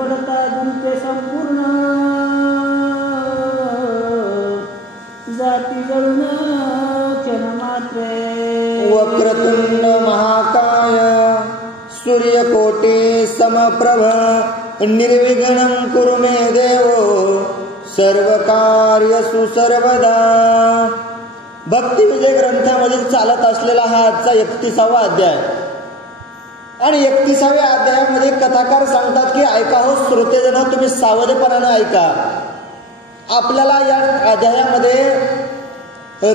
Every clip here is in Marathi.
पडता दुर्ते संपूर्ण जाती जळून क्षण मात्रे वक्रतुंड महाकाय सूर्यकोटी समप्रभ निर्विघ्नं कुरु मे देव सर्वकार्यसु सर्वदा. भक्ती विजय ग्रंथामध्ये चालत असलेला हा आजचा 31वा अध्याय आणि 31व्या अध्यायामध्ये कथाकार सांगतात की ऐका हो श्रोतेजन, तुम्ही सावधपणानं ऐका. आपल्याला या अध्यायामध्ये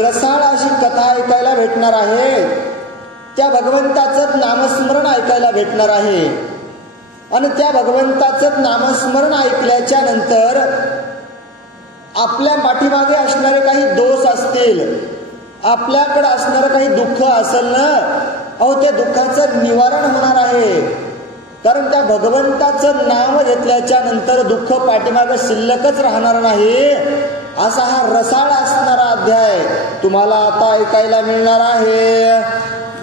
रसाळ अशी कथा ऐकायला भेटणार आहे. त्या भगवंताचं नामस्मरण ऐकायला भेटणार आहे आणि त्या भगवंताचं नामस्मरण ऐकल्याच्या नंतर आपल्या पाठीमागे असणारे काही दोष असतील, आपल्याकडे असणारं काही दुःख असेल ना, अहो ते दुःखाचं निवारण होणार आहे. कारण त्या भगवंताचं नाव घेतल्याच्या नंतर दुःख पाठीमागे शिल्लकच राहणार नाही. असा हा रसाळ असणारा अध्याय तुम्हाला आता ऐकायला मिळणार आहे.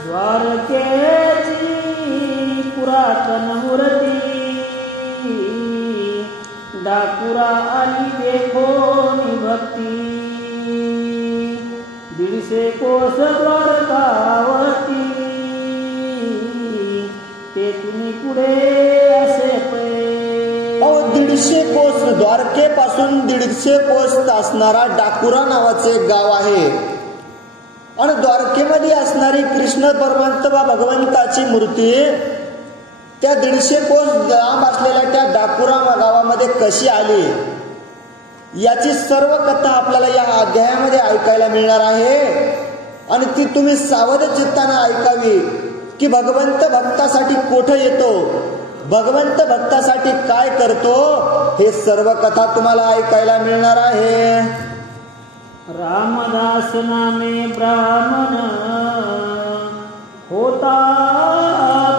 द्वारकेची पुरातन मूर्ती डाकुरा आली देखो भक्ती 150 कोस द्वारकावती ते तुम्ही पुढे असे 150 कोस द्वारकेपासून 150 कोस असणारा डाकुरा नावाचे एक गाव आहे आणि द्वारकेमध्ये असणारी कृष्ण परमात्मा भगवंताची मूर्ती त्या 150 कोस लांब असलेल्या त्या डाकुरा गावामध्ये कशी आली याची सर्व कथा आपल्याला या अध्यायामध्ये ऐकायला मिळणार आहे. आणि ती तुम्ही सावध चित्ताने ऐकावी की भगवंत भक्तासाठी कुठे येतो, भगवंत भक्तासाठी काय करतो, हे सर्व कथा तुम्हाला ऐकायला मिळणार आहे. रामदास नामे ब्राह्मण होता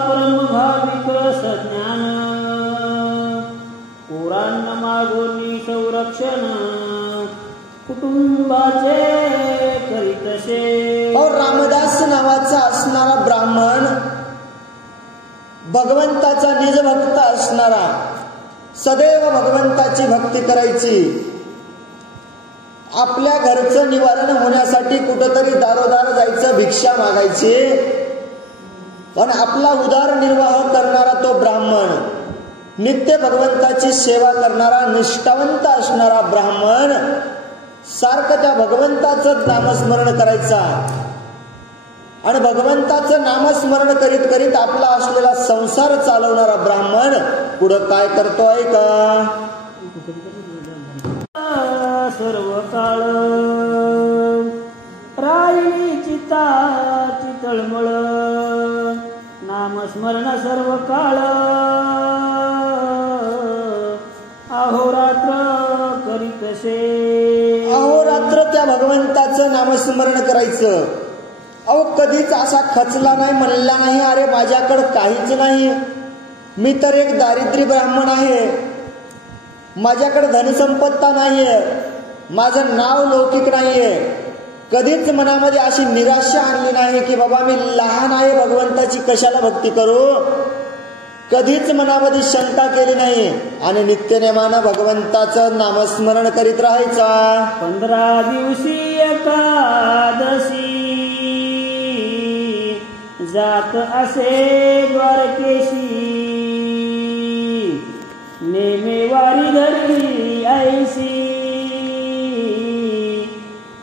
परम भाविक सज्ञान पुराण मागोनी संरक्षण कुटुंबाचे करीतसे. रामदास नावाचा असणारा ब्राह्मण, भगवंताचा निज भक्त असणारा, सदैव भगवंताची भक्ती करायची, आपल्या घरचं निवारण होण्यासाठी कुठंतरी दारोदार जायचं, भिक्षा मागायची आणि आपला उदरनिर्वाह करणारा तो ब्राह्मण, नित्य भगवंताची सेवा करणारा निष्ठावंत असणारा ब्राह्मण, सारखं त्या भगवंताचं नामस्मरण करायचा आणि भगवंताचं नामस्मरण करीत करीत आपला असलेला संसार चालवणारा ब्राह्मण पुढं काय करतोय का? सर्व काळ राहिली चित्ताची तळमळ नामस्मरण सर्व काळ अहोरात्र करीतसे. अहोरात्र त्या भगवंताचं नामस्मरण करायचं. अहो कधीच असा खचला नाही, म्हणला नाही अरे माझ्याकडे काहीच नाही, मी तर एक दारिद्र्य ब्राह्मण आहे, माझ्याकडे धनसंपत्ता नाहीये, माझं नाव लौकिक नाहीये. कधीच मनामध्ये अशी निराशा आणली नाही की बाबा मी लहान आहे, भगवंताची कशाला भक्ती करू. कधीच मनामध्ये शंका केली नाही आणि नित्यनेमानं भगवंताचं नामस्मरण करीत राहायचा. 15 दिवशी एकादशी जात असे द्वारकेशी नेमे वारी धरली ऐसी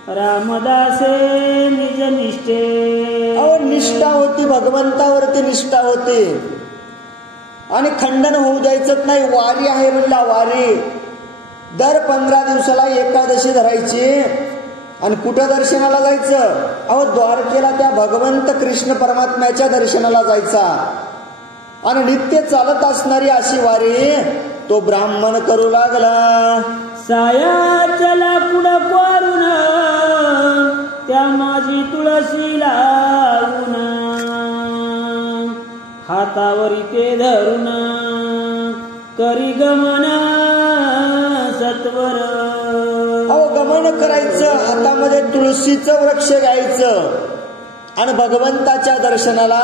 रामदासे निज निष्ठे. निष्ठा होती, भगवंतावरती निष्ठा होती आणि खंडन होऊ द्यायचं नाही. वारी आहे म्हणला, वारी दर 15 दिवसाला एकादशी धरायची आणि कुठं दर्शनाला जायचं? अहो द्वारकेला त्या भगवंत कृष्ण परमात्म्याच्या दर्शनाला जायचा आणि नित्य चालत असणारी अशी वारी तो ब्राह्मण करू लागला. सायाच्या लाकुडं पारून त्या माझी तुळशी लावून हातावरी ते धरून करी गमन सत्वर. अहो गमन करायचं, हातामध्ये तुळशीचं वृक्ष घ्यायचं आणि भगवंताच्या दर्शनाला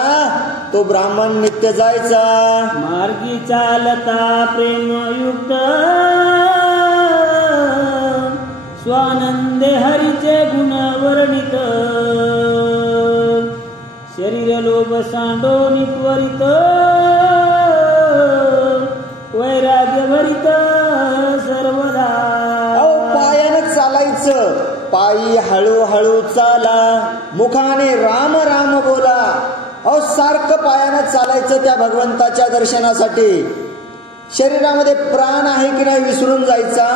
तो ब्राह्मण नित्य जायचा. मार्गी चालता प्रेमयुक्त स्वानंदे हरीचे गुण वर्णित शरीर लोभ सांडोनी त्वरित वैराग्य भरित सर्वदा. पायानं चालायचं, पायी हळूहळू चाला, मुखाने राम राम बोला. सारखं पायानं चालायचं त्या भगवंताच्या दर्शनासाठी. शरीरामध्ये प्राण आहे की नाही विसरून जायचा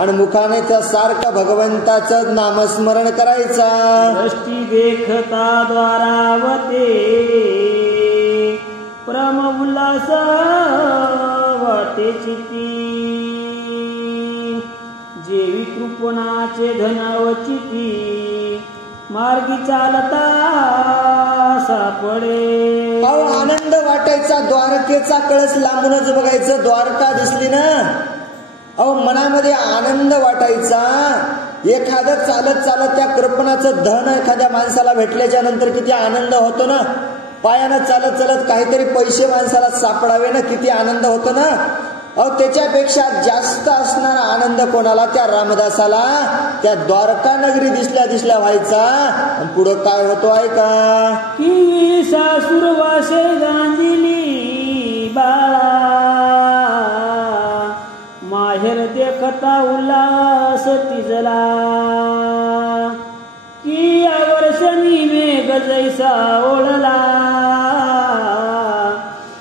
आणि मुखाने त्या सारखं भगवंताचं नामस्मरण करायचा. दृष्टी देखता द्वारावते प्रम उल्लास वाटे चिती जेवी कृपणाचे धनवचिती मार्गी चालता सापडे. आनंद वाटायचा, द्वारकेचा कळस लांबूनच बघायचं, द्वारका दिसली ना मनामध्ये आनंद वाटायचा. एखादं चालत चालत त्या कृपणाचं धन एखाद्या माणसाला भेटल्याच्या नंतर किती आनंद होतो ना. पायानं चालत चालत काहीतरी पैसे माणसाला सापडावे ना, किती आनंद होतो ना. त्याच्यापेक्षा जास्त असणारा आनंद कोणाला? त्या रामदासाला त्या द्वारका नगरी दिसल्या दिसल्या व्हायचा. पुढं काय होतो ऐका. की सासुरवासे गांजिली बाळा माहेर देखता उल्हास तिजला की यावर्षणी मेघ जैसा ओढला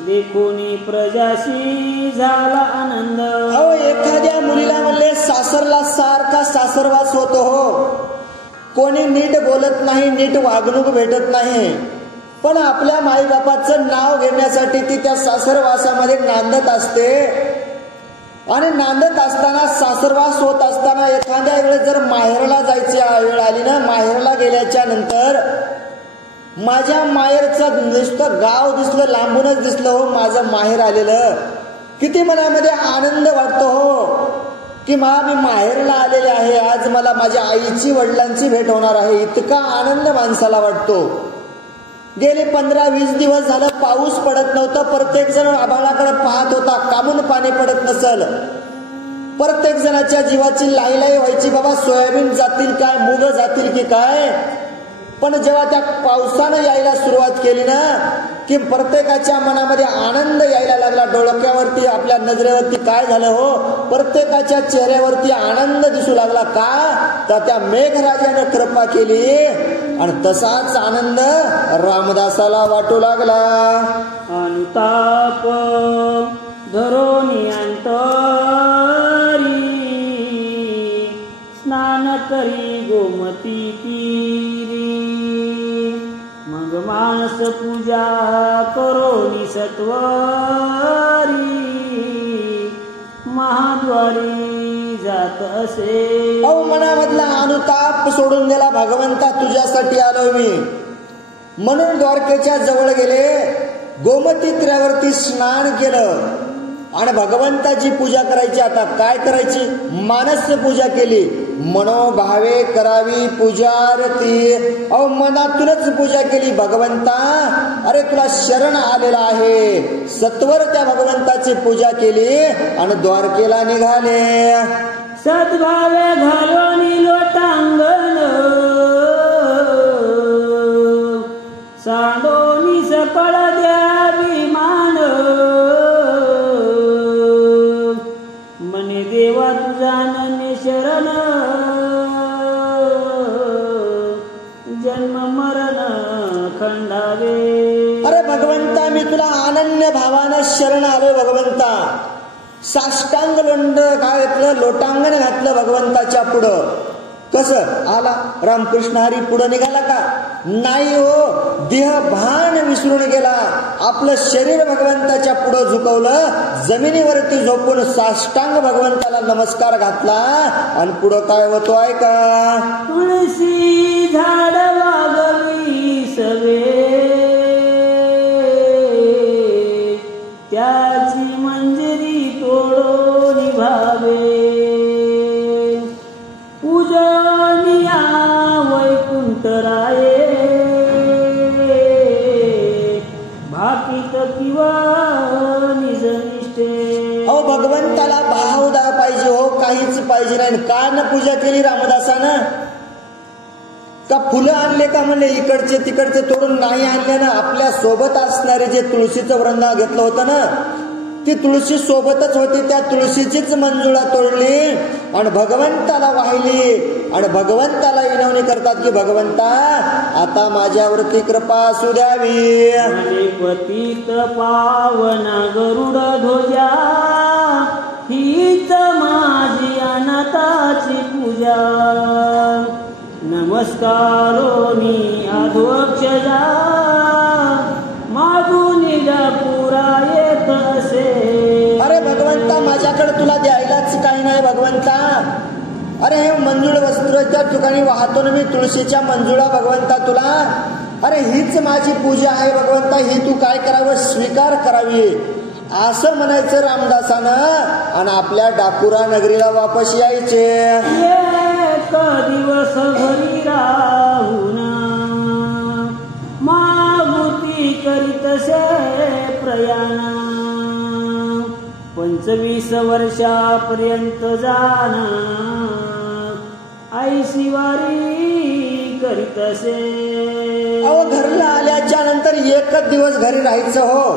देखोनी प्रजाशी झाला आनंद. एखाद्या मुलीला म्हणले सासरला सारखा सासरवास होतो हो. कोणी नीट बोलत नाही, नीट वागणूक भेटत नाही, पण आपल्या माईबापाचं नाव घेण्यासाठी ती त्या सासरवासामध्ये नांदत असते. आणि नांदत असताना सासरवास होत असताना एखाद्या वेळेस जर माहेरला जायची वेळ आली ना, माहेरला गेल्याच्या नंतर माझ्या माहेरचं नुसतं गाव दिसलं, लांबूनच दिसलं हो माझं माहेर आलेलं. किती मनामध्ये आनंद वाटतो हो की मी माहेरला आलेले आहे, आज मला माझ्या आईची वडिलांची भेट होणार आहे. इतका आनंद माणसाला वाटतो. गेले 15-20 दिवस झालं पाऊस पडत नव्हता. प्रत्येक जण आभाळाकडे पाहत होता, कामून पाणी पडत नसल. प्रत्येक जणाच्या जीवाची लाई व्हायची, बाबा सोयाबीन जातील काय, मूग जातील की काय. पण जेव्हा त्या पावसानं यायला सुरुवात केली ना की प्रत्येकाच्या मनामध्ये आनंद यायला लागला. डोळक्यावरती आपल्या नजरेवरती काय झालं हो, प्रत्येकाच्या चेहऱ्यावरती आनंद दिसू लागला. का तर त्या मेघराजाने कृपा केली आणि तसाच आनंद रामदासाला वाटू लागला. अनुताप धरोनी अंतरी स्नान करी गोमती तीरी मग मानस पूजा करोनी सत्वरी महाद्वारी जात असे. मनामधला अनुताप सोडून दिला. भगवंता तुझ्यासाठी आलो मी म्हणून द्वारकेच्या जवळ गेले. गोमती तीरावरती स्नान केलं आणि भगवंताची पूजा करायची. आता काय करायची? मानस पूजा केली. मनोभावे करावी पूजारती. मनातूनच पूजा केली. भगवंता अरे तुला शरण आलेला आहे. सत्वर त्या भगवंताची पूजा केली आणि द्वारकेला निघाले. सद्भावे घालोनी लोटांगण सांडोनी सकळ द्याभिमान मने देवा तुझा नन्हे शरण जन्म मरण खंडावे. अरे भगवंता मी तुला अनन्य भावानं शरण आलोय. भगवंता साष्टांग लोंड काय घातलं, लोटांगण घातलं भगवंताच्या पुढं. कसं आला रामकृष्ण हरी पुढं निघाला का? नाही हो. देह भान विसरून गेला. आपलं शरीर भगवंताच्या पुढं झुकवलं. जमिनीवरती झोपून साष्टांग भगवंताला नमस्कार घातला आणि पुढं काय होतो ऐका. तुळशी झाड वागवी सवे त्याची मंजिरी तोडो निभावे पूजनिया वैकुंठराये किंवा निजनिष्ठे. अहो भगवंताला भाव पाहिजे हो, काहीच पाहिजे नाही. का न पूजा केली रामदासानं? का फुलं आणले का म्हणले इकडचे तिकडचे तोडून? नाही आणले ना. आपल्या सोबत असणारे जे तुळशीचं वृंदा घेतलं होतं ना, ती तुळशी सोबतच होती. त्या तुळशीचीच मंजुळा तोडली आणि भगवंताला वाहिली आणि भगवंताला विनवणी करतात की भगवंता आता माझ्यावरती कृपा असू द्यावी. पतित पावना गरुड ध्वजा हीच माझी अनाथाची पूजा. नमस्कारोनी अधोक्षजा मागून पुरा येत असे. अरे भगवंता माझ्याकडे तुला द्यायलाच काही नाही भगवंता. अरे हे मंजुळ वस्त्र त्या ठिकाणी वाहतो ना मी, तुळशीच्या मंजुळा भगवंता तुला. अरे हीच माझी पूजा आहे भगवंता, ही तू काय करावं? स्वीकार करावी असं म्हणायचं रामदासानं आणि आपल्या डाकुरा नगरीला वापस यायचे. एक दिवस घरी राहून मागुती करीतसे प्रयाण. 25 वर्षापर्यंत जाना आई शिवारी करीतसे. अहो घरला आल्याच्या नंतर एकच दिवस घरी राहायचं हो,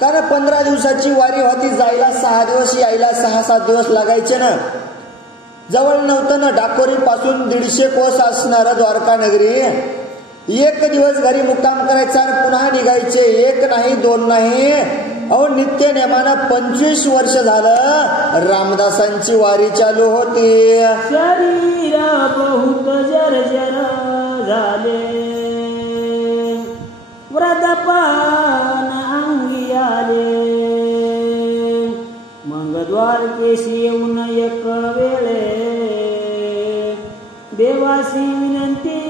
कारण 15 दिवसाची वारी होती. जायला 6 दिवस, यायला 6-7 दिवस लागायचे ना. जवळ नव्हतं ना, डाकोरी पासून 150 कोस असणार द्वारका नगरी. एक दिवस घरी मुक्काम करायचा आणि पुन्हा निघायचे. 1 नाही 2 नाही, अहो नित्य नेमानं 25 वर्ष झालं रामदासांची वारी चालू होती. शरीर बहुत जर्जर झाले व्रतपान अंगी आले. मग द्वारकेशी येऊन एक वेळे देवासी विनंती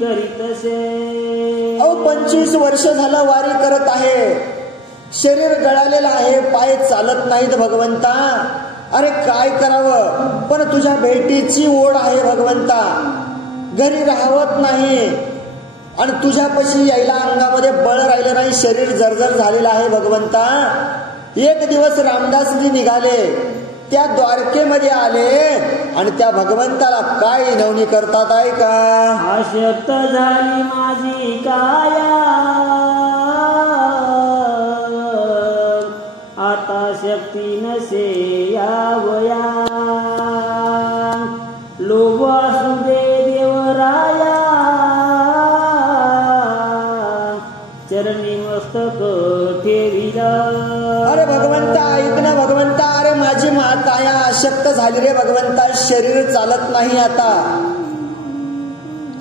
करीतसे. अहो 25 वर्ष झालं वारी करत आहे, शरीर गळालेलं आहे, पाय चालत नाहीत भगवंता. अरे काय करावं? पण तुझ्या भेटीची ओढ आहे भगवंता. घरी राहवत नाही आणि तुझ्यापाशी यायला अंगामध्ये बळ राहिलं नाही, शरीर जर्जर झालेलं आहे भगवंता. एक दिवस रामदासजी निघाले, त्या द्वारकेमध्ये आले आणि त्या भगवंताला काय विनवणी करतात ऐका. अशक्त झाली माझी काया आता शक्ती नसे यावया. लोभ असू दे देवराया चरणी मस्तक ठेविला. अरे भगवंता ऐक ना भगवंता. अरे माझी काया अशक्त झाली रे भगवंता, शरीर चालत नाही आता.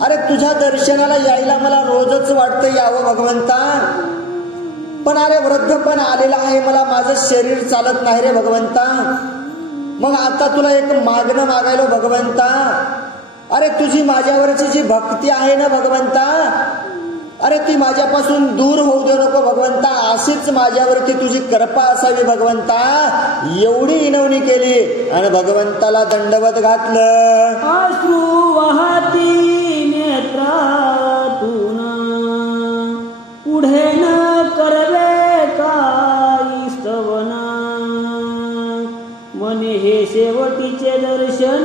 अरे तुझ्या दर्शनाला यायला मला रोजच वाटतं यावं भगवंता, पण अरे वृद्धपण आलेला आहे मला, माझं शरीर चालत नाही रे भगवंता. मग आता तुला एक मागणं मागायलो भगवंता. अरे तुझी माझ्यावरची जी भक्ती आहे ना भगवंता, अरे ती माझ्यापासून दूर होऊ दे नको भगवंता. अशीच माझ्यावरती तुझी कृपा असावी भगवंता. एवढी विनवणी केली आणि भगवंताला दंडवत घातलं. अश्रू वाहती नेत्रातून पुढे न करवे काही स्तवना. मने हे शेवटीचे दर्शन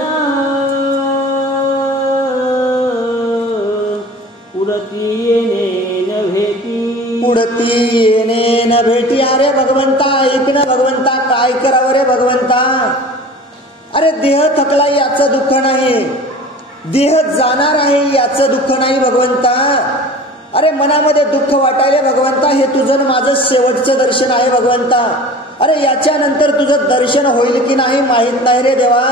पुढती येणे न भेटी. पुढती येणे न भेटी. अरे भगवंता ऐक ना भगवंता, काय करावं रे भगवंता. अरे देह थकला याचं दुःख नाही, देह जाणार आहे याचं दुःख नाही भगवंता. अरे मनामध्ये दुःख वाटायले भगवंता, हे तुझं माझं शेवटचं दर्शन आहे भगवंता. अरे याच्यानंतर तुझं दर्शन होईल की नाही माहित नाही रे देवा.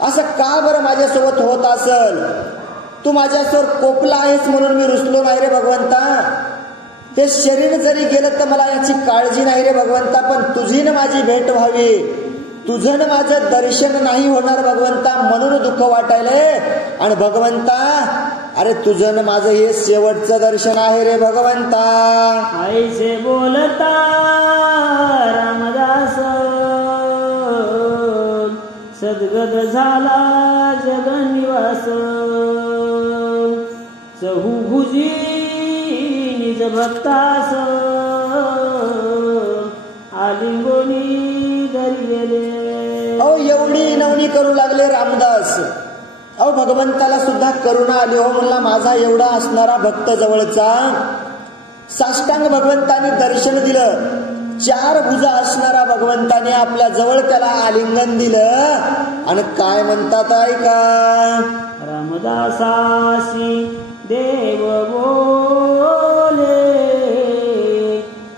असं का बरं माझ्यासोबत होत असल? तू माझ्यासोबत कोपला आहेस म्हणून मी रुसलो नाही रे भगवंता. हे शरीर जरी गेलं तर मला याची काळजी नाही रे भगवंता, पण तुझी न माझी भेट व्हावी, तुझं न माझं दर्शन नाही होणार भगवंता म्हणून दुःख वाटायलंय. आणि भगवंता अरे तुझं न माझं हे शेवटचं दर्शन आहे रे भगवंता. ऐसे बोलता रामदास सद्गद झाला जगनिवास. चहुभुजी निज निज भक्तास आलिंगोनी धरिले. अहो एवढी नवणी करू लागले रामदास. अहो भगवंताला सुद्धा करुणा आली हो. म्हणला माझा एवढा असणारा भक्त जवळचा साष्टांग भगवंताने दर्शन दिलं. 4 भुजा असणारा भगवंताने आपल्या जवळ त्याला आलिंगन दिलं. आणि काय म्हणतात ऐका. रामदासासी देव बोले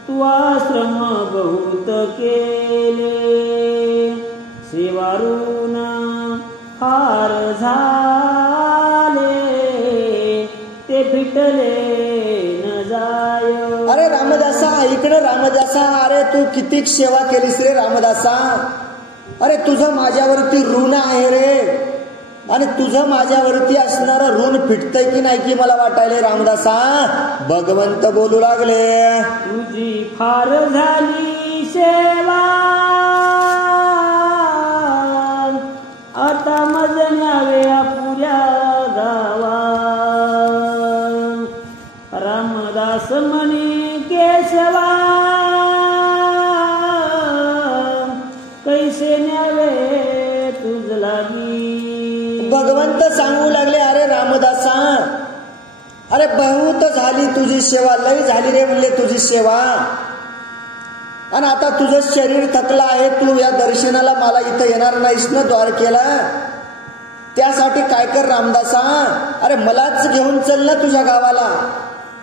तू आश्रम बहुत केले. सेवारून हार झाले ते फिटले न जाय. अरे रामदासा ऐकणं. रामदासा अरे तू किती सेवा केलीस रे रामदासा. अरे तुझं माझ्यावरती ऋण आहे रे. आणि तुझं माझ्यावरती असणारं ऋण फिटतंय की नाही की मला वाटायले रामदासा. भगवंत बोलू लागले तुझी फार झाली सेवा आता मज न्यावे अपुऱ्या गावा. रामदास म्हणे केशवा कैसे न्यावे तुझ लागी. भगवंत सांगू लागले अरे रामदासा अरे बहुत झाली तुझी सेवा. लई झाली रे म्हणले तुझी सेवा. आणि आता तुझं शरीर थकलं आहे. तू या दर्शनाला मला इथं येणार नाहीस ना द्वारकेला. त्यासाठी काय कर रामदासा अरे मलाच घेऊन चल ना तुझ्या गावाला.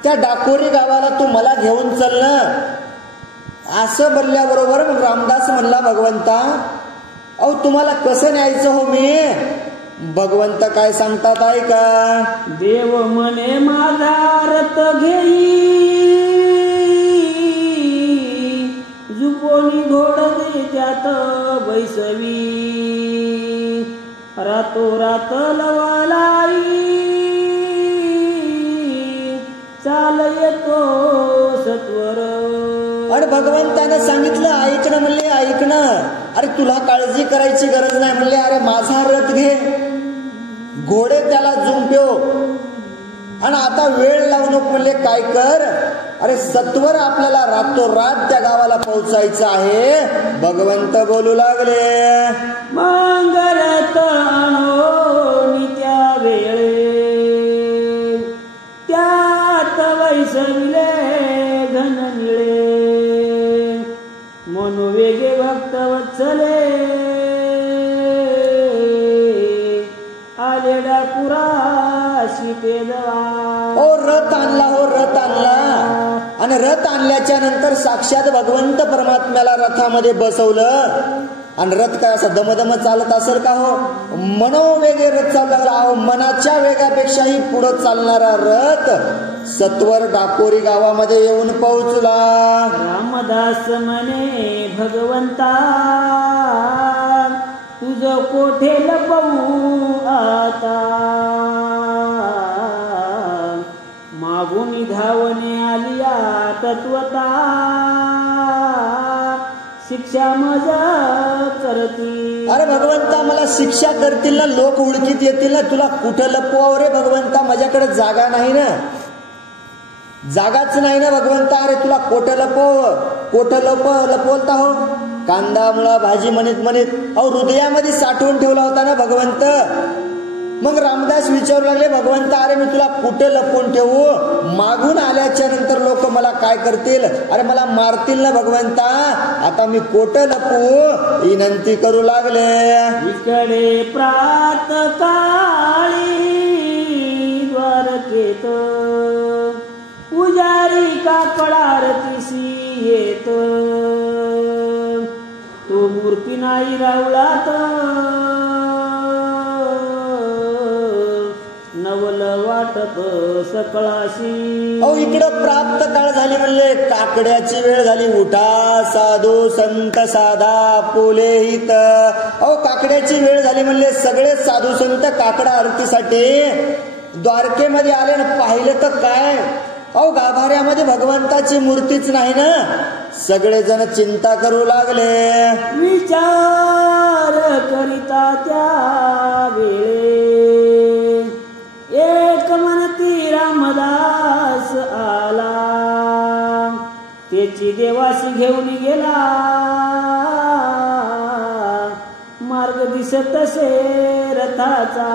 त्या डाकोरी गावाला तू मला घेऊन चल ना. असं बोलल्याबरोबर रामदास म्हणला भगवंता अहो तुम्हाला कसं न्यायचं हो मी. भगवंत काय सांगतात ऐका. देव म्हणे माझा रथ घेई जुपोनी घोड दे त्यात बैसवी. रातोरात लवालाई चाल येतो सत्वर. आणि भगवंतानं सांगितलं ऐकणं म्हणले ऐकणं. अरे तुला काळजी करायची गरज नाही म्हणले. अरे माझा रथ घे घोडे त्याला जुंप्यो. आणि आता वेळ लावू नको म्हणले. काय कर अरे सत्वर आपल्याला रातोरात त्या गावाला पोहोचायचं आहे. भगवंत बोलू लागले मंगलत आणो त्या वेळे त्यात वैसविले घन निळे. मनोवेगे भक्त वत्सले आले डाकुराशी ते दवा. हो रथ आणला हो रथ आणला. आणि रथ आणल्याच्या नंतर साक्षात भगवंत परमात्म्याला रथामध्ये बसवलं. आणि रथ काय असं दमदम चालत असेल का हो. मनोवेगे रथ चालू लागला. अहो मनाच्या वेगापेक्षाही पुढे चालणारा रथ सत्वर डाकोरी गावामध्ये येऊन पोहोचला. रामदास म्हणे भगवंता तुझ कोठे लपवू आता. मागून धावणे आलिया तत्वता शिक्षा मजा करती. अरे भगवंता मला शिक्षा करतील ना. लोक उडकीत येतील ना. तुला कुठं लपवावं रे भगवंता. माझ्याकडे जागा नाही ना. जागाच नाही ना भगवंता. अरे तुला कोठं लपवता हो. कांदा मुळा भाजी म्हणत अहो हृदयामध्ये साठवून ठेवला होता ना भगवंत. मग रामदास विचारू लागले भगवंता अरे मी तुला कुठे लपवून ठेवू. मागून आल्याच्या नंतर लोक मला काय करतील. अरे मला मारतील ना भगवंता. आता मी कोठं लपू विनंती करू लागले. इकडे प्रात काळी द्वारकेत पुजारी काकडा आरतीसी येत. तो मूर्ती नाही रावळात नवल वाटत सकळाशी. अहो इकडं प्राप्त काळ झाली म्हणले. काकड्याची वेळ झाली. उठा साधू संत साधा पोलेहित. अहो काकड्याची वेळ झाली म्हणले. सगळे साधू संत काकडा आरतीसाठी द्वारकेमध्ये आले ना. पाहिलं तर काय अहो गाभाऱ्यामध्ये भगवंताची मूर्तीच नाही ना. सगळेजण चिंता करू लागले. विचार करिता त्या वेळे, 'एक म्हणती रामदास आला, त्याची देवासी घेऊन गेला, मार्ग दिसत तसे रथाचा.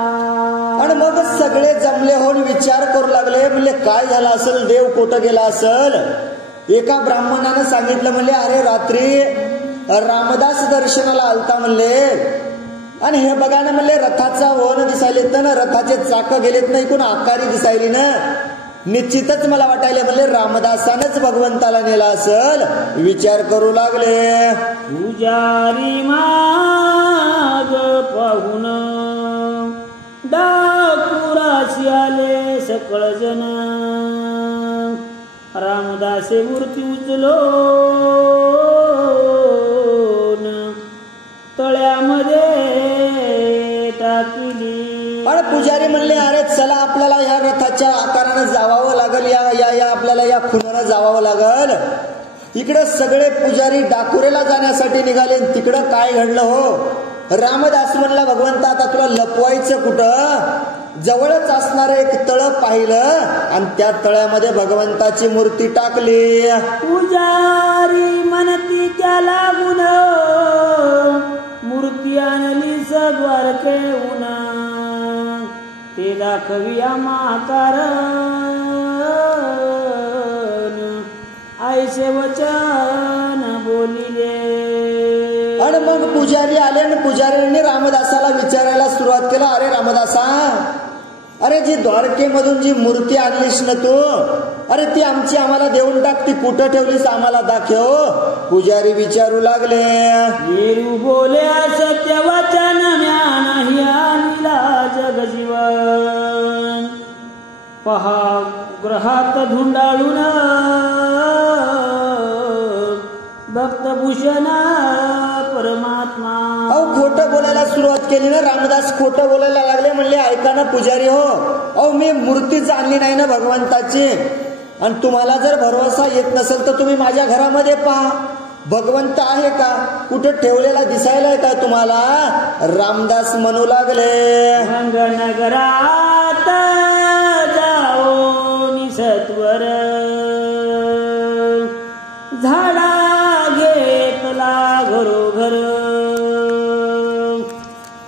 आणि मग सगळे जमले होऊन विचार करू लागले, म्हणजे काय झालं असेल, देव कुठं गेला असेल. एका ब्राह्मणानं सांगितलं, म्हणले अरे रात्री रामदास दर्शनाला आलता म्हणले, आणि हे बघा ना म्हणले रथाचा वन दिसायलेत ना, रथाचे चाक गेलेत ना, इकडून आकारी दिसायली ना, निश्चितच मला वाटायला म्हणले रामदासानच भगवंताला नेला असेल. विचार करू लागले. पुजारी माग पाहून डाकुराशी आले सकळ जन, रामदासे मूर्ती उचलो तळ्यामध्ये टाकली. आणि पुजारी म्हणले अरे चला आपल्याला या रथाच्या आकारानं जावावं लागल, या आपल्याला या खुणानं जावावं लागल. इकडे सगळे पुजारी डाकुरेला जाण्यासाठी निघाले. तिकडं काय घडलं हो, रामदास म्हणला भगवंता आता तुला लपवायचं कुठं, जवळच असणारं एक तळ पाहिलं आणि त्या तळ्यामध्ये भगवंताची मूर्ती टाकली. पुजारी म्हणती त्या लागून मूर्ती आणली द्वारकेहून, ते दाखविया महाकार आईचे वचन बोलिले. आणि मग पुजारी आले आणि पुजाऱ्यांनी रामदासाला विचारायला सुरुवात केलं, अरे रामदासा, अरे जी द्वारकेमधून जी मूर्ती आणलीस ना तू, अरे ती आमची आम्हाला देऊन टाक, ती कुठं ठेवलीस आम्हाला दाखव. पुजारी विचारू लागले. येरू बोले सत्य वचन म्या नाही आणला जगजीवन, पहा ग्रहात धुंडाळून भक्तभूषण परमात्मा. अहो खोटं बोलायला सुरुवात केली ना, रामदास खोटं बोलायला लागले. म्हणले ऐका ना पुजारी हो, अहो मी मूर्तीच आणली नाही ना भगवंताची, आणि तुम्हाला जर भरवसा येत नसेल तर तुम्ही माझ्या घरामध्ये पहा, भगवंत आहे का, कुठं ठेवलेला दिसायलाय का तुम्हाला. रामदास म्हणू लागले. नगरात जाओ निसत्वर, झाडा घेतला घरोघर,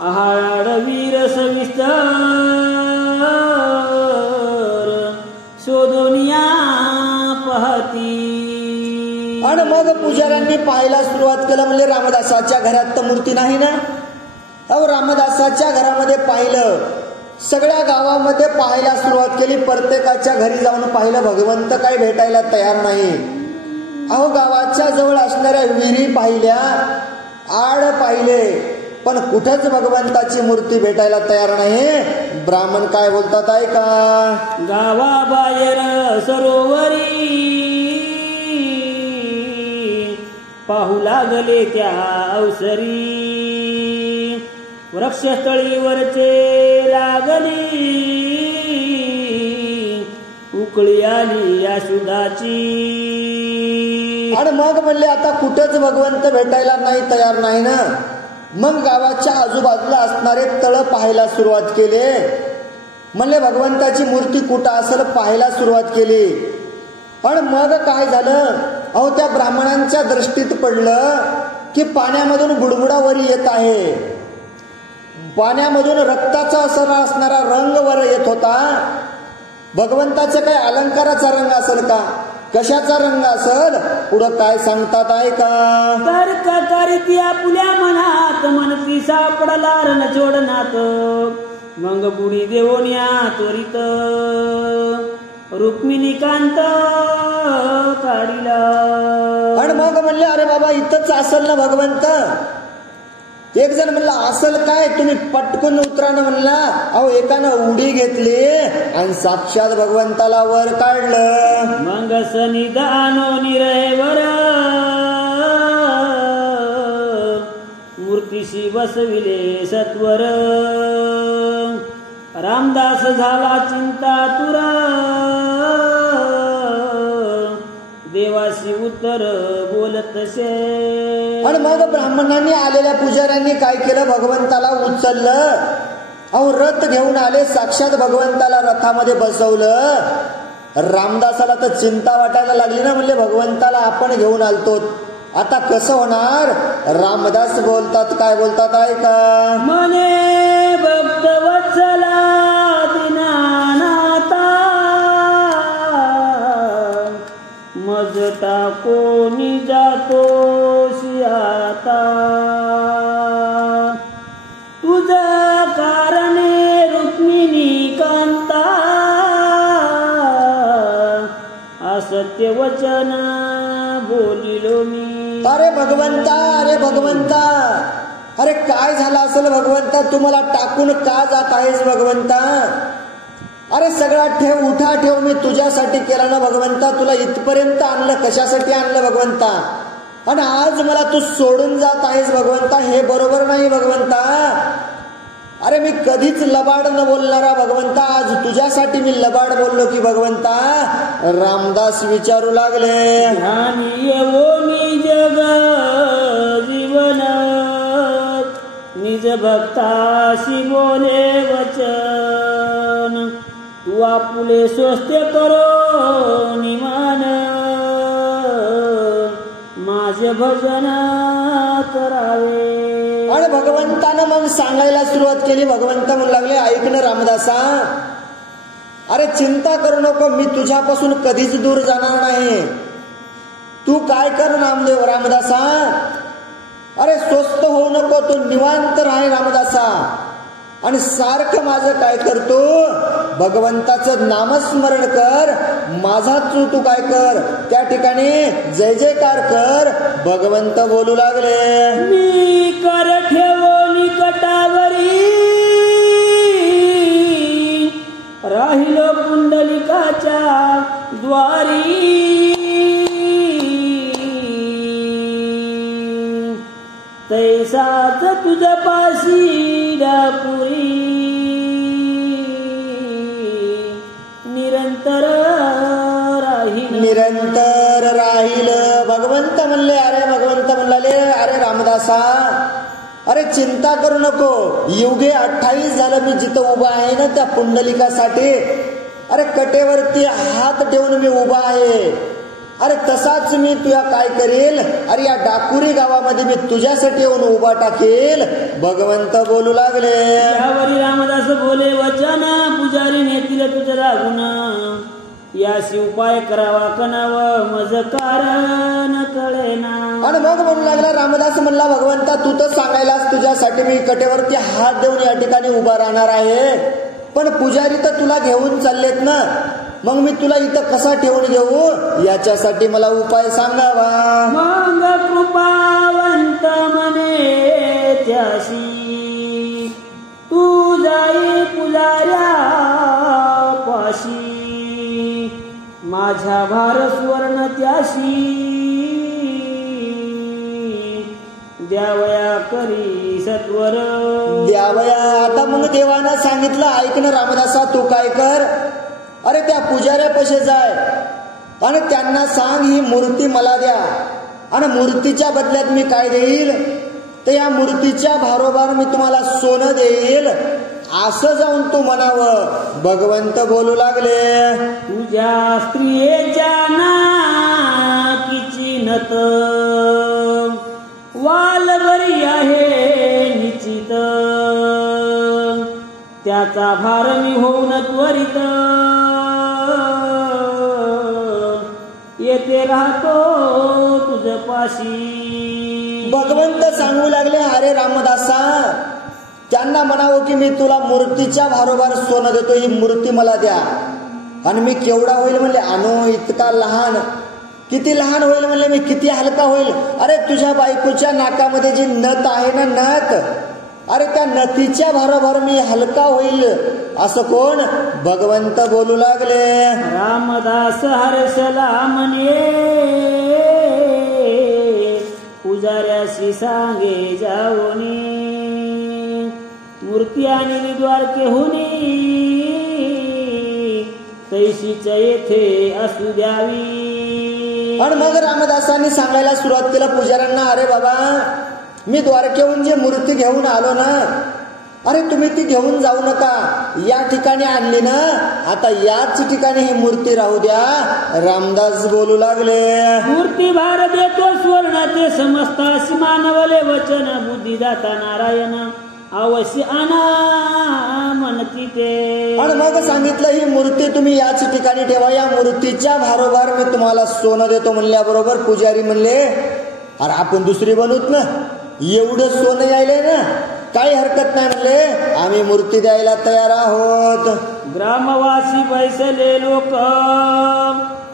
आहाडवीर सविस्तर शोधूनिया पाहती. आणि मग पुजाऱ्यांनी पाहायला सुरुवात केलं. म्हणजे रामदासाच्या घरात तर मूर्ती नाही ना. अहो रामदासाच्या घरामध्ये पाहिलं, सगळ्या गावामध्ये पाहायला सुरुवात केली, प्रत्येकाच्या घरी जाऊन पाहिलं, भगवंत काही भेटायला तयार नाही. अहो गावाच्या जवळ असणाऱ्या विहिरी पाहिल्या, आड पाहिले, पण कुठंच भगवंताची मूर्ती भेटायला तयार नाही. ब्राह्मण काय बोलतात ऐका. गावाबाहेर सरोवरी पाहू लागले त्या अवसरी, वृक्षस्थळीवरचे लागली उकळी आली या सुधाची. आणि मग म्हणले आता कुठंच भगवंत भेटायला नाही तयार नाही ना. मग गावाच्या आजूबाजूला असणारे तळ पाहायला सुरुवात केले. म्हणले भगवंताची मूर्ती कुठं असेल पाहायला सुरुवात केली. पण मग काय झालं, अहो त्या ब्राह्मणांच्या दृष्टीत पडलं की पाण्यामधून बुडबुडावरी येत आहे. पाण्यामधून रक्ताचा असणारा रंग वर येत होता. भगवंताचा काय अलंकाराचा रंग असेल का, कशाचा रंग असेल, पुढं काय सांगतात ऐका. तर्क करीती आपल्या मनात मनती सापडला रण जोडनात, मग बुडी देवोन्या त्वरित रुक्मिणी कांत काढिला. आणि मग म्हणले अरे बाबा इथंच असेल ना भगवंत. एक जण म्हणला असेल काय, तुम्ही पटकून उतरा ना म्हणला. अहो एकानं उडी घेतली आणि साक्षात भगवंताला वर काढलं. मग सनिधानो निरयवर मूर्तीशी बसविले सत्वर, रामदास झाला चिंतातुर, देवाशी उत्तर बोलत से. आणि मग ब्राह्मणांनी आलेल्या पुजाऱ्यांनी काय केलं, भगवंताला उचललं. अहो रथ घेऊन आले, साक्षात भगवंताला रथामध्ये बसवलं रामदासाला तर चिंता वाटायला लागली ना, म्हणले भगवंताला आपण घेऊन आलतो, आता कसं होणार. रामदास बोलतात, काय बोलतात ऐका. मने भक्त वत्सला दीनानाथा, मज टाकोनी जातोशी आता. तुझा कारणे रुक्मिणी कांता, असत्य वचन बोलिलो मी. अरे भगवंता, अरे भगवंता, अरे काय झालं असेल भगवंता, तू मला टाकून का जात आहेस भगवंता. अरे सगळा ठेव, उठा ठेव मी तुझ्यासाठी केला ना भगवंता. तुला इथपर्यंत आणलं कशासाठी आणलं भगवंता, आणि आज मला तू सोडून जात आहेस भगवंता, हे बरोबर नाही भगवंता. अरे मी कधीच लबाड न बोलणारा भगवंता, आज तुझ्यासाठी मी लबाड बोललो की भगवंता. रामदास विचारू लागले. ध्यानी येवोनी जग जीवन, निज भक्ताशी बोले वचन. तू आपुले स्वस्ते करो निमान, माझे भजन करावे. आणि भगवंतानं मग सांगायला सुरुवात केली. भगवंत म्हणू लागले, ऐक ना रामदासा, अरे चिंता करू नको, मी तुझ्यापासून कधीच दूर जाणार नाही. तू काय कर नामदेव रामदासा, अरे स्वस्थ होऊ नको, तू निवांत राह रामदासा. आणि सारखं माझं काय करतो, भगवंताचं नामस्मरण कर, माझा तू काय कर, त्या ठिकाणी जय जयकार कर. भगवंत बोलू लागले. मी कर ठेवो निकटावरी, राहिलो पुंडलिकाच्या द्वारी. तैसाच तुझ्या पाशी डापुरी, निरंतर राहील, निरंतर राहील. भगवंत म्हणले, अरे भगवंत म्हणले, अरे रामदासा, अरे चिंता करू नको. युगे 28 झालं मी जिथं उभा आहे ना त्या पुंडलिकासाठी, अरे कटेवरती हात ठेवून मी उभा आहे. अरे तसाच मी तुला काय करेल, अरे या डाकुरी गावामध्ये मी तुझ्यासाठी येऊन उभा टाकेल. भगवंत बोलू लागले. यावरी रामदास बोले वचन, पुजारी नेतील तुझं लागून. याशी उपाय करावा कनाव, मज कारण कळेना. आणि मग म्हणू लागला रामदास म्हणला, भगवंता तू तर सांगायलास तुझ्यासाठी मी कटेवरती हात देऊन या ठिकाणी उभा राहणार आहे, पण पुजारी तर तुला घेऊन चाललेत ना, मग मी तुला इथं कसा ठेवून घेऊ, याच्यासाठी मला उपाय सांगावा. मग कृपावंत मने त्याशी, तू जाई पुजाऱ्या पाशी. माझ्या भार सुवर्ण त्याशी, द्यावया करी सत्वर. द्यावया. आता मग देवानं सांगितलं, ऐक ना रामदासा, तू काय कर, अरे त्या पुजाऱ्यापाशी जाय आणि त्यांना सांग ही मूर्ती मला द्या, आणि मूर्तीच्या बदल्यात मी काय देईल, तर या मूर्तीच्या भारोभार मी तुम्हाला सोनं देईल, असं जाऊन तू म्हणावं. भगवंत बोलू लागले. तुझ्या स्त्रियेच्या नाकीची नत, वालवरी आहे निश्चित. त्याचा भार मी होऊन त्वरित, येथे राहतो तुझ पाशी. भगवंत सांगू लागले, अरे रामदासा, त्यांना म्हणावं की मी तुला मूर्तीच्या भारोभार सोनं देतो, ही मूर्ती मला द्या. आणि मी केवढा होईल म्हणले, अनु इतका लहान, किती लहान होईल म्हणले, मी किती हलका होईल. अरे तुझ्या बायकोच्या नाकामध्ये जी नथ आहे ना, नथ, अरे त्या नथीच्या भारोभार मी हलका होईल. असं कोण? भगवंत बोलू लागले. रामदास हर्षला म्हणे, पुजाऱ्याशी सांगे जाऊनी. मूर्ती आणली द्वारकेहुनी, तैशीच येथे असू द्यावी. आणि मग रामदासांनी सांगायला सुरुवात केलं पुजाऱ्यांना, अरे बाबा, मी द्वारकेहून जी मूर्ती घेऊन आलो ना, अरे तुम्ही ती घेऊन जाऊ नका, या ठिकाणी आणली ना, आता याच ठिकाणी ही मूर्ती राहू द्या. रामदास बोलू लागले, मूर्ती भार देतो स्वर्णाचे समजतासी मानवले वचन बुद्धिदाता नारायण अवश्य आणा म्हणती ते. आणि मग सांगितलं ही मूर्ती तुम्ही याच ठिकाणी ठेवा, या मूर्तीच्या भारोभार मी तुम्हाला सोनं देतो म्हणल्याबरोबर पुजारी म्हणले, अरे आपण दुसरी बनवत ना, एवढं सोनं यायलंय ना, काही हरकत नाही म्हणले, आम्ही मूर्ती द्यायला तयार आहोत. ग्रामवासी बैसले लोक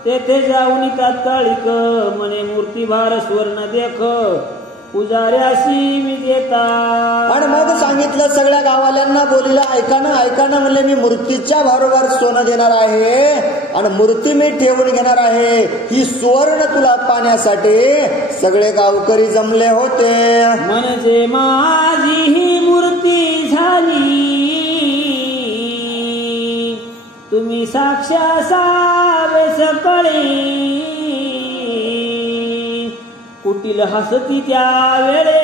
तेथे जाऊन तात्कालिक म्हणे मूर्ती भार स्वर्ण देख पुजाऱ्याशी मी देता. आणि मग सांगितलं सगळ्या गावाल्यांना बोलिला, ऐका ना म्हणले, मी मूर्तीच्या भारोभार सोनं देणार आहे आणि मूर्ती मी ठेवून घेणार आहे, ही सुवर्ण तुला पाण्यासाठी. सगळे गावकरी जमले होते. म्हणजे माझी ही मूर्ती झाली तुम्ही साक्षा सावे सकळे. कुटील हसती त्या वेळे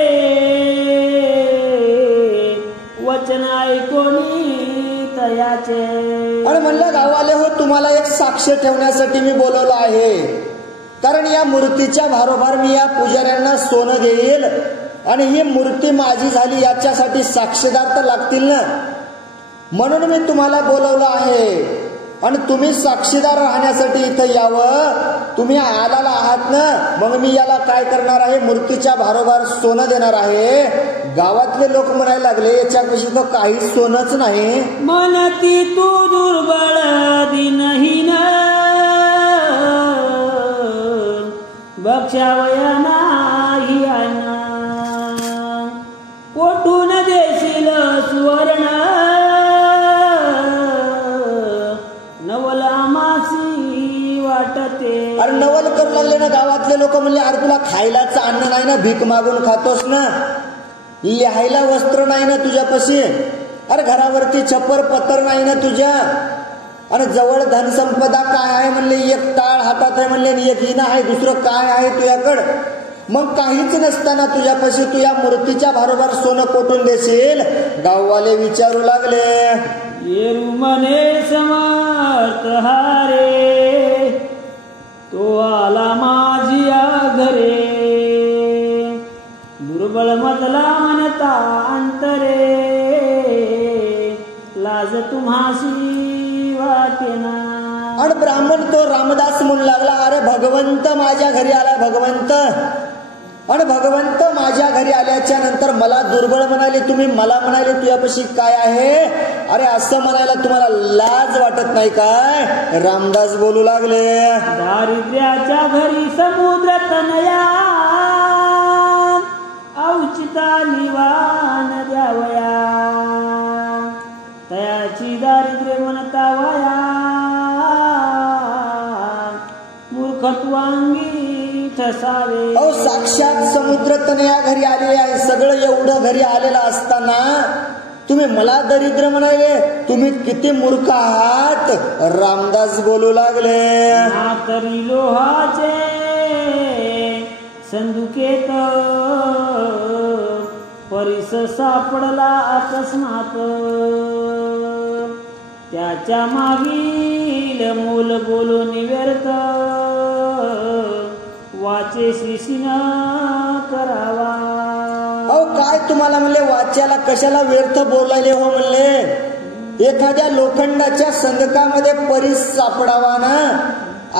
वचन ऐकोनी तयाचे. आणि म्हणलं गावाले हो, तुम्हाला एक साक्ष ठेवण्यासाठी मी बोलवलं आहे, कारण या मूर्तीच्या भारोभार मी या पुजाऱ्यांना सोनं देईल आणि ही मूर्ती माझी झाली याच्यासाठी साक्षीदार तर लागतील ना, म्हणून मी तुम्हाला बोलवलं आहे. आणि तुम्ही साक्षीदार राहण्यासाठी इथं यावं. तुम्ही आलाला आहात ना, मग मी याला काय करणार आहे, मूर्तीच्या भारोभार सोनं देणार आहे. गावातले लोक म्हणायला लागले, याच्यापाशी तर काही सोनंच नाही. मनती तू दुर्बळ दिनहीन बक्षावया नाही आना कोठून देशील सुवर्ण वाटते. अरे नवल करू लागले ना गावातले लोक, म्हणले अरे तुला खायलाच अन्न नाही ना, भीक मागून खातोस ना, लिहायला वस्त्र नाही ना तुझ्यापाशी, अरे घरावरती छप्पर पत्तर नाही ना तुझ्या, आणि जवळ धनसंपदा काय आहे म्हणले, एक टाळ हातात आहे म्हणले, एक हिना आहे, दुसरं काय आहे तुझ्याकडं. मग काहीच नसताना तुझ्यापाशी तू या मूर्तीच्या भारोभार सोनं कोठून देशील. गाववाले विचारू लागले, येरू मने समर्थ हारे तो आला माझिया घरे दुर्बळ मतला म्हणता अंतरे लाज तुम्हासी वाटेना. आणि ब्राह्मण तो रामदास म्हणू लागला, अरे भगवंत माझ्या घरी आला, भगवंत. आणि भगवंत माझ्या घरी आल्याच्या नंतर मला दुर्बळ म्हणाले तुम्ही, मला म्हणाले तुझ्यापाशी काय आहे. अरे असं म्हणायला तुम्हाला लाज वाटत नाही काय. रामदास बोलू लागले, दारिद्र्याच्या घरी समुद्र तनया औचिता निवान द्यावया तयाची दारिद्र्य म्हणता वया मूर्खत्वांगी ठसावे. अहो साक्षात समुद्र तनया घरी आलेले आहे, सगळं एवढं घरी आलेलं असताना तुम्ही मला दरिद्र म्हणाले, तुम्ही किती मूर्ख आहात. रामदास बोलू लागले, तरी लोहाचे संदुकेत परिस सापडला अकस्मात त्याच्या मागील मूल बोलून व्यर्थ वाचे शिशीन करावा. अहो काय तुम्हाला म्हणले, वाच्याला कशाला व्यर्थ बोलायले हो म्हणले. एखाद्या लोखंडाच्या संदकामध्ये परीस सापडावा ना,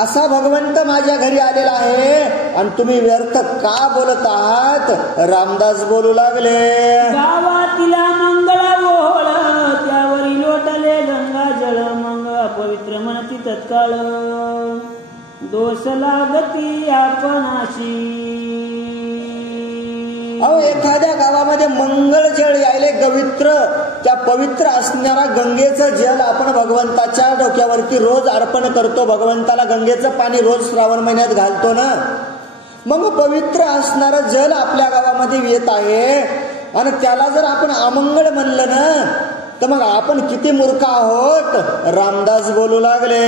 असा भगवंत माझ्या घरी आलेला आहे आणि तुम्ही व्यर्थ का बोलत आहात. रामदास बोलू लागले, गावातिला मंगळ ओळ त्यावरी लोटले गंगा जळ मंग पवित्र म्हणती तत्काळ दोष लागती आपणाशी. अहो एखाद्या गावामध्ये मंगळ जळ यायले पवित्र, त्या पवित्र असणारा गंगेचं जल आपण भगवंताच्या डोक्यावरती रोज अर्पण करतो. भगवंताला गंगेचं पाणी रोज श्रावण महिन्यात घालतो ना, मग पवित्र असणारं जल आपल्या गावामध्ये येत आहे आणि त्याला जर आपण अमंगळ म्हणलं ना, तर मग आपण किती मूर्ख आहोत. रामदास बोलू लागले,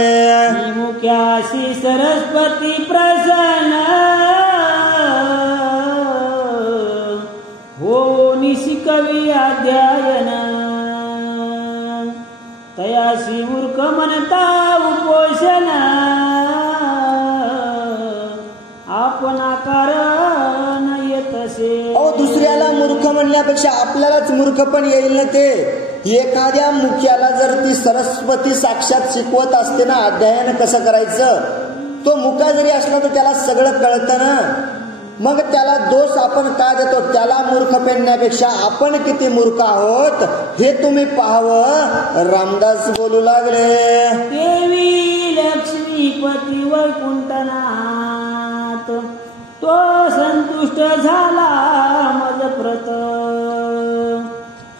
मुख्याशी सरस्वती प्रसन्न हो निशिकवी अध्ययन तयासी मूर्ख म्हणता उपोषण आपण कारण येतसे. अहो दुसऱ्याला मूर्ख म्हणण्यापेक्षा आपल्यालाच मूर्ख पण येईल ना ते. एखाद्या मुख्याला जर ती सरस्वती साक्षात शिकवत असते ना अध्ययन कसं करायचं, तो मुका जरी असला तर त्याला सगळं कळतं ना. मग त्याला दोष आपण का देतो? त्याला मूर्ख पेणण्यापेक्षा आपण किती मूर्ख आहोत हे तुम्ही पाहावं. रामदास बोलू लागले, देवी लक्ष्मीपती वैकुंठनाथ तो संतुष्ट झाला मज प्रत.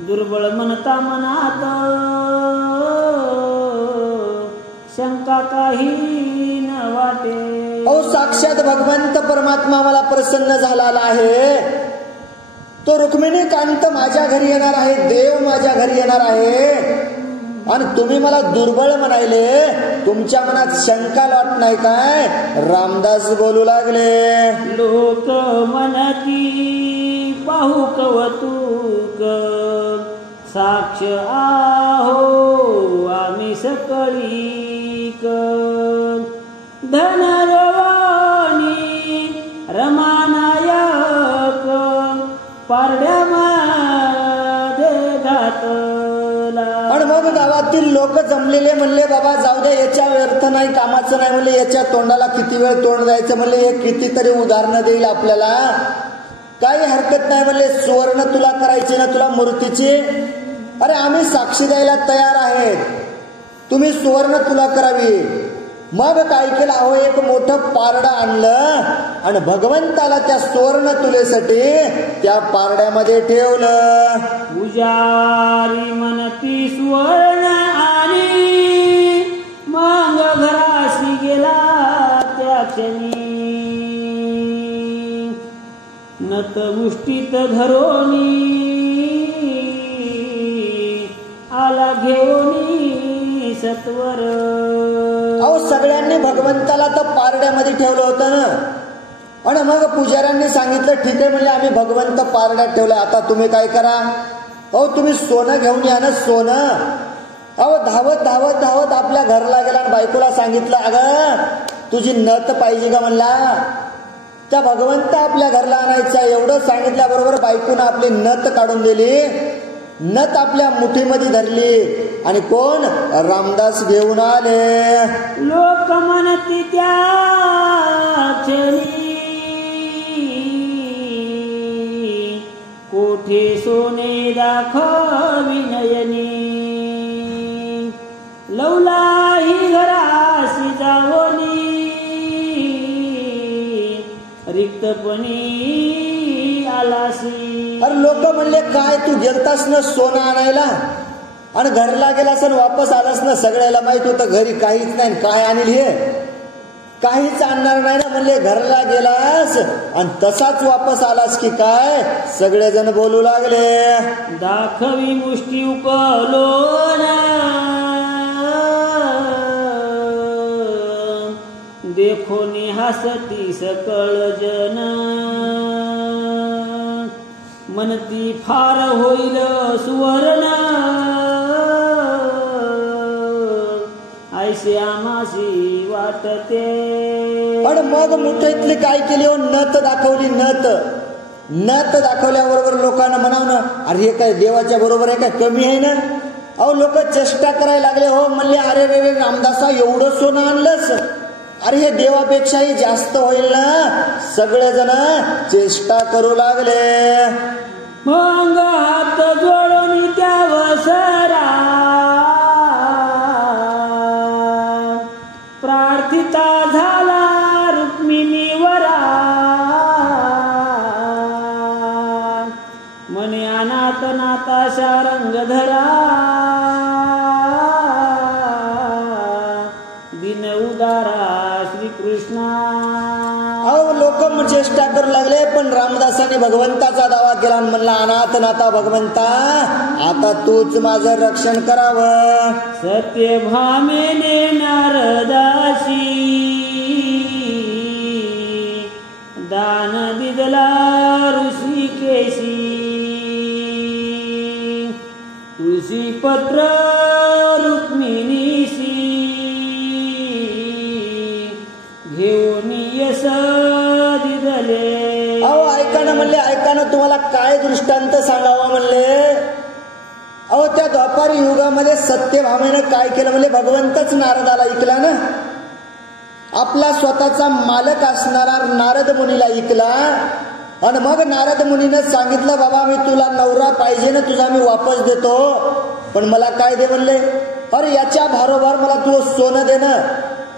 दुर्बळ म्हणता मनात शंका काही न वाटे. अहो साक्षात भगवंत परमात्मा मला प्रसन्न झालेला आहे. तो रुक्मिणी कांत माझ्या घरी येणार आहे, देव माझ्या घरी येणार आहे, आणि तुम्ही मला दुर्बळ म्हणायले. तुमच्या मनात शंका वाट नाही काय? रामदास बोलू लागले, लोक म्हणती पाहू कवतुक साक्ष आहो आम्ही सकळीक. धनरवाणी रमानायक पारड्यामध्ये घातला. आणि मग गावातील लोक जमलेले म्हणले, बाबा जाऊ द्या, याच्या अर्थ नाही, कामाचं नाही म्हणले, याच्या तोंडाला किती वेळ तोंड द्यायचं म्हणले, हे कितीतरी उदाहरणं देईल आपल्याला, काही हरकत नाही म्हणले. सुवर्ण तुला करायची ना तुला मूर्तीची, अरे आम्ही साक्षी द्यायला तयार आहेत, तुम्ही सुवर्ण तुला करावी. मग काय केलं? अहो एक मोठं पारडं आणलं आणि भगवंताला त्या सुवर्ण तुलेसाठी त्या पारड्यामध्ये ठेवलं. पुजारी म्हणती सुवर्ण आणि मग घराशी गेला त्या क्षणी. नत मुष्टीत धरोनी आला घेऊनी सत्वर. अहो सगळ्यांनी भगवंताला तर पारड्यामध्ये ठेवलं होतं ना. आणि मग पुजाऱ्यांनी सांगितलं ठीक आहे म्हणले, आम्ही भगवंत पारड्यात ठेवलं, आता तुम्ही काय करा? अहो तुम्ही सोनं घेऊन या ना, सोनं. अहो धावत धावत धावत आपल्या घरला गेला आणि बायकोला सांगितलं, अगं तुझी नथ पाहिजे का म्हणला, त्या भगवंत आपल्या घरला आणायचा. एवढं सांगितल्याबरोबर बायकोनं आपली नथ काढून दिली, नथ आपल्या मुठीमध्ये धरली, आणि कोण? रामदास घेऊन आले. लोक म्हणती त्या क्षणी कोठे सोने दाखवी नयनी. लवलाही घराशी जावनी रिक्तपणी आलासी. अरे लोक म्हणले, काय तू गेलतास ना सोनं आणायला आणि घरला गेलास आणि वापस आलास ना? सगळ्याला माहित होतं घरी काहीच नाही, काय आणील हे काहीच आणणार नाही ना म्हणले. घरला गेलास आणि तसाच वापस आलास की काय? सगळेजण बोलू लागले, दाखवी मुष्टी उपलोन देखो हसती सकळ जन. म्हणती फार होईल सुवर्ण ऐसे आमासी वाटते. पण मग मुठीतली काय केली? हो नथ दाखवली. नथ दाखवल्याबरोबर लोकांना म्हणावं, अरे हे काय देवाच्या बरोबर आहे, काय कमी आहे ना? अहो लोक चेष्टा करायला लागले. हो म्हणले, अरे रे रे रामदासा एवढं सोनं आणलंस, अरे हे देवापेक्षाही जास्त होईल ना. सगळेजण चेष्टा करू लागले. मग हात जोडून त्या वसरा प्रार्थिता झाला रुक्मिणीवरा. मने अनाथ नाताशा रंगधरा दिन उदारा श्रीकृष्णा. अहो लोक चेष्टा करू लागले, पण रामदासाने भगवंताचा दावा केला आणि म्हणला, अनाथ नाथा भगवंता आता तूच माझं रक्षण करावं. सत्यभामेने नारदाशी दान दिदला ऋषिकेशी. ऋषी पत्र रुक्मिणीशी घेऊन यश दिदले. अहो ऐका ना म्हणले, ऐका ना, तुम्हाला काय दृष्टांत सांगावा म्हणले. अहो त्या द्वापारी युगामध्ये सत्यभामेनं काय केलं म्हणले, भगवंतच नारदाला ऐकला ना. आपला स्वतःचा मालक असणारा नारद मुनीला ऐकला आणि मग नारद मुनीनं सांगितलं, बाबा मी तुला नवरा पाहिजे ना, तुझा मी वापस देतो, पण मला काय दे म्हणले. अरे याच्या भारोभार मला तू सोनं दे ना.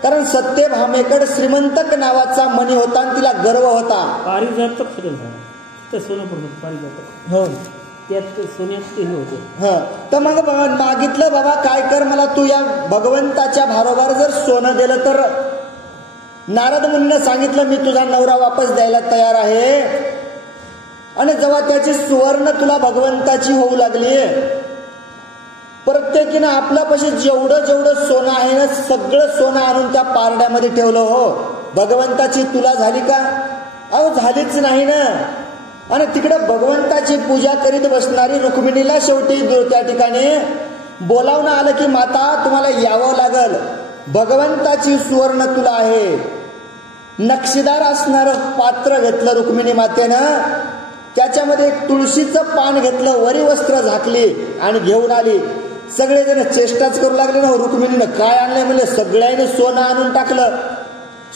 कारण सत्यभामेकडे श्रीमंतक नावाचा मणी होता आणि तिला गर्व होता. पारिजातक सोनं पडत पारिजातक, हो त्यात सोन्यात ते होते. तर मग मागितलं, बाबा काय कर, मला तू या भगवंताच्या भारोभार जर सोनं दिलं तर. नारद मुनीनं सांगितलं, मी तुझा नवरा वापस द्यायला तयार आहे. आणि जेव्हा त्याची सुवर्ण तुला भगवंताची होऊ लागली, प्रत्येकीनं आपल्यापाशी जेवढं जेवढं सोनं आहे ना, सगळं सोनं आणून त्या पारड्यामध्ये ठेवलं. हो, भगवंताची तुला झाली का? अहो झालीच नाही ना. आणि तिकडे भगवंताची पूजा करीत बसणारी रुक्मिणीला शेवटी त्या ठिकाणी बोलावणं आलं की माता तुम्हाला यावं लागल, भगवंताची सुवर्ण तुला आहे. नक्षीदार असणारं पात्र घेतलं रुक्मिणी मातेनं, त्याच्यामध्ये एक तुळशीचं पान घेतलं, वरी वस्त्र झाकली आणि घेऊन आली. सगळेजण चेष्टाच करू लागले ना, रुक्मिणीनं काय आणलंय म्हणजे, सगळ्यांनी सोनं आणून टाकलं.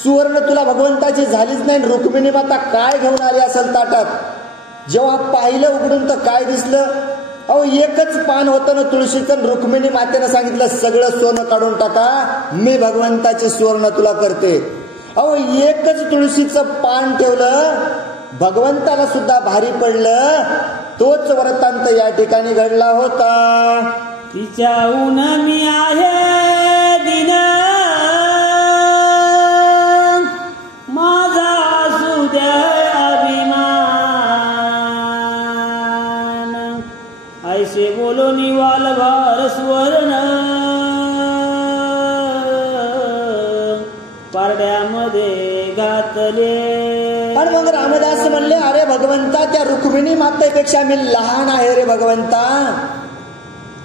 सुवर्ण तुला भगवंताची झालीच नाही, रुक्मिणी माता काय घेऊन आली असेल ताटात. जेव्हा पाहिलं उघडून तर काय दिसलं, अहो एकच पान होतं ना तुळशीचं. रुक्मिणी मातेनं सांगितलं, सगळं सोनं काढून टाका, मी भगवंताची सुवर्ण तुला करते. अहो एकच तुळशीचं पान ठेवलं, भगवंताला सुद्धा भारी पडलं. तोच वृत्तांत या ठिकाणी घडला होता. तिच्याहून मी आहे दिन, माझा असू द्या अभिमान. ऐसे बोलो निवाल भार स्वर्ण, पारड्यामध्ये घातले. पण मग रामदास म्हणले, अरे भगवंता, त्या रुक्मिणी मातेपेक्षा मी लहान आहे रे भगवंता,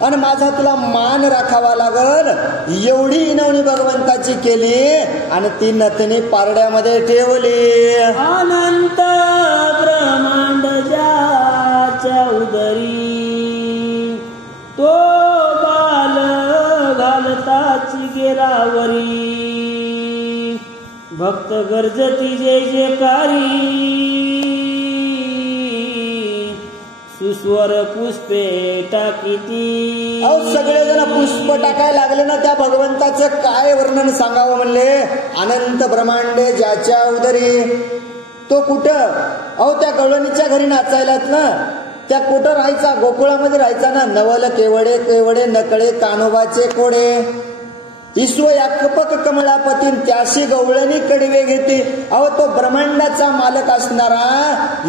आणि माझा तुला मान राखावा लागल. एवढी इनवणी भगवंताची केली आणि ती नथनी पारड्यामध्ये ठेवली. अनंत ब्रह्मांड ज्याच्या उदरी, तो बाल घालताची गेलावरी. भक्त गर्जती जय जयकारी, सुस्वर पुष्पे टाकीती. अहो सगळेजण पुष्प टाकायला लागले ना. त्या भगवंताचं काय वर्णन सांगावं म्हणले. अनंत ब्रह्मांडे ज्याच्या उदरी, तो कुठं, अहो त्या गवळणीच्या घरी नाचायलात ना. त्या कुठं राहायचा, गोकुळामध्ये राहायचा ना. नवल केवडे केवडे नकळे कानोबाचे कोडे, ईश्व याकपक कमळापतीन त्याशी गवळणी कडवे घेते. अहो तो ब्रह्मांडाचा मालक असणारा,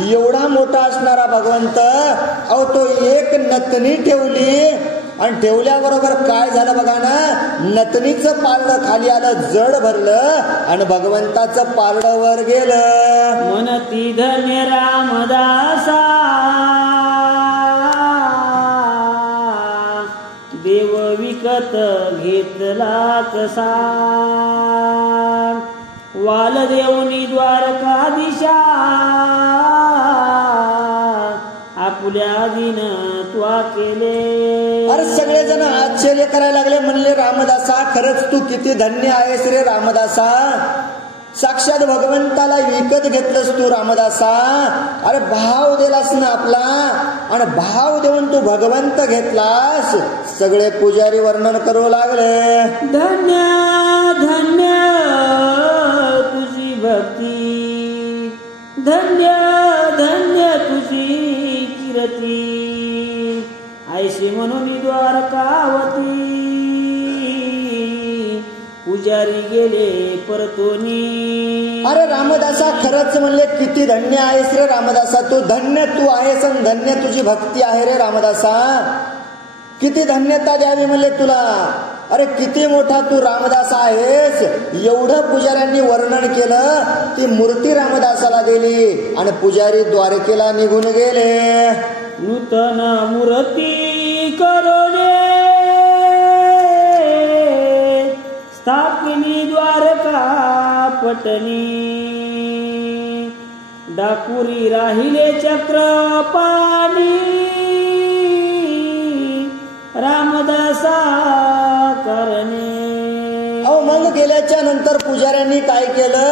एवढा मोठा असणारा भगवंत, अहो तो एक नतनी ठेवली आणि ठेवल्याबरोबर काय झालं बघा ना, नतनीचं पारडं खाली आलं, जड भरलं आणि भगवंताचं पारडं वर गेलं. मनती धन्य रामदासा, देव विकत घेतला कसा. वाल देऊनी द्वारकाधीशा, आपुल्या दिन त्वा केले. अरे सगळेजण आश्चर्य करायला लागले. म्हणले, रामदासा खरंच तू किती धन्य आहेस रे रामदासा. साक्षात भगवंताला विकत घेतलंस तू रामदासा. अरे भाव दिलास ना आपला, आणि भाव देऊन तू भगवंत घेतलास. सगळे पुजारी वर्णन करू लागले. धन्य धन्य तुझी भक्ती, धन्य धन्य तुझी कीर्ती. ऐशी म्हणून द्वारकावती, पुजारी गेले परतोनी. अरे रामदासा खरंच म्हणले किती धन्य आहेस रे रामदासा. तू धन्य तू आहेस आणि धन्य तुझी भक्ती आहे रे रामदासा. किती धन्यता द्यावी म्हणले तुला. अरे किती मोठा तू रामदास आहेस. एवढं पुजाऱ्यांनी वर्णन केलं. ती मूर्ती रामदासाला दिली आणि पुजारी द्वारकेला निघून गेले. नूतन मूर्ती करोने, स्थापिली द्वारका पटणी डाकुरी राहिले चक्रपाणी रामदासा करणे. अहो मग गेल्याच्या नंतर पुजाऱ्यांनी काय केलं?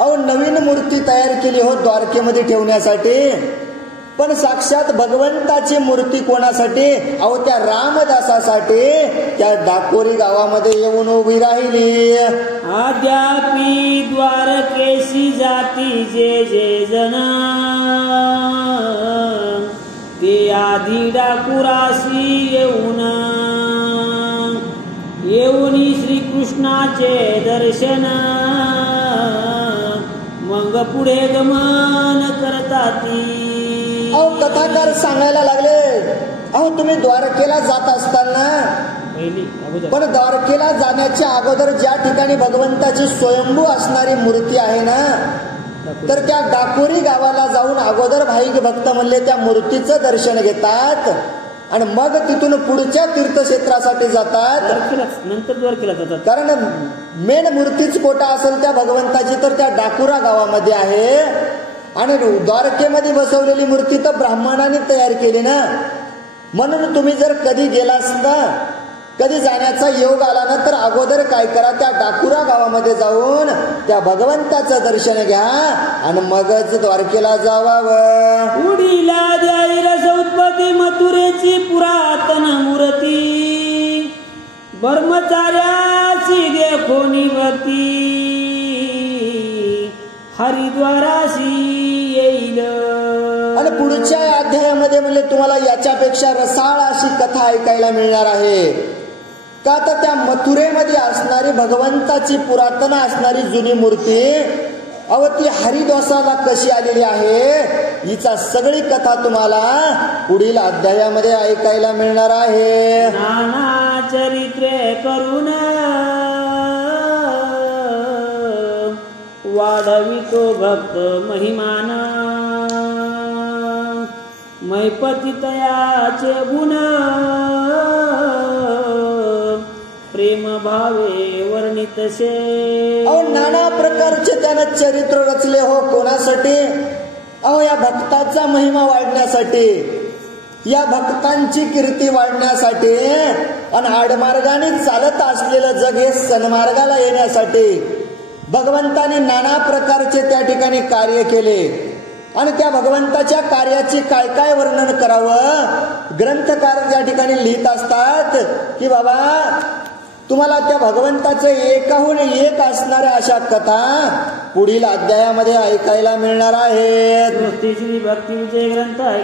अहो नवीन मूर्ती तयार केली हो द्वारकेमध्ये ठेवण्यासाठी. पण साक्षात भगवंताची मूर्ती कोणासाठी? अहो त्या रामदासासाठी त्या डाकोरी गावामध्ये येऊन उभी राहिली. आद्यापी द्वारकेशी जाती जे जे जन ते आधी डाकुराशी येऊन श्रीकृष्णाचे दर्शन मग पुढे गमन करतात. अहो कथाकार सांगायला लागले, अहो तुम्ही द्वारकेला जात असताना पण द्वारकेला जाण्याच्या अगोदर ज्या ठिकाणी भगवंताची स्वयंभू असणारी मूर्ती आहे ना, तर त्या डाकोरी गावाला जाऊन अगोदर भाईक भक्त म्हणले त्या मूर्तीचं दर्शन घेतात आणि मग तिथून पुढच्या तीर्थक्षेत्रासाठी जातात. नंतर द्वारकेला जातात. कारण मेन मूर्तीच कोटा असेल त्या भगवंताची तर त्या डाकुरा गावामध्ये आहे आणि द्वारकेमध्ये बसवलेली मूर्ती तर ब्राह्मणाने तयार केली ना. म्हणून तुम्ही जर कधी गेला असता, कधी जाण्याचा योग आला ना, तर अगोदर काय करा, त्या डाकुरा गावामध्ये जाऊन त्या भगवंताचं दर्शन घ्या आणि मगच द्वारकेला जावावं. उडीला जाई रसोत्पत्ती मथुरेची पुरातन मूर्ती ब्रह्मचार्याची देखोनी भक्ती हरिद्वाराशी येईल. आणि पुढच्या अध्यायामध्ये म्हणजे तुम्हाला याच्यापेक्षा रसाळ अशी कथा ऐकायला मिळणार आहे. का तर त्या मथुरेमध्ये असणारी भगवंताची पुरातन असणारी जुनी मूर्ती अव ती हरिद्वासाला कशी आलेली आहे, हिचा सगळी कथा तुम्हाला पुढील अध्यायामध्ये ऐकायला मिळणार आहे. नाना चरित्रे करून वाढवितो भक्त महिमान मैपती तयाचे गुण प्रेम भावे वर्णितसे. अहो नाना प्रकारचे त्यानं चरित्र रचले हो. कोणासाठी? अहो या भक्ताचा महिमा वाढण्यासाठी, या भक्तांची कीर्ती वाढण्यासाठी आणि आडमार्गाने चालत असलेलं जग हे सन्मार्गाला येण्यासाठी भगवंताने नाना प्रकारचे त्या ठिकाणी कार्य केले. आणि त्या भगवंताच्या कार्याची काय काय वर्णन करावं, ग्रंथकार त्या ठिकाणी लिहित असतात की बाबा तुम्हाला त्या भगवंताचे एकाहून एक असणाऱ्या अशा कथा पुढील अध्यायामध्ये ऐकायला मिळणार आहेत. भक्तीचे ग्रंथ आहे.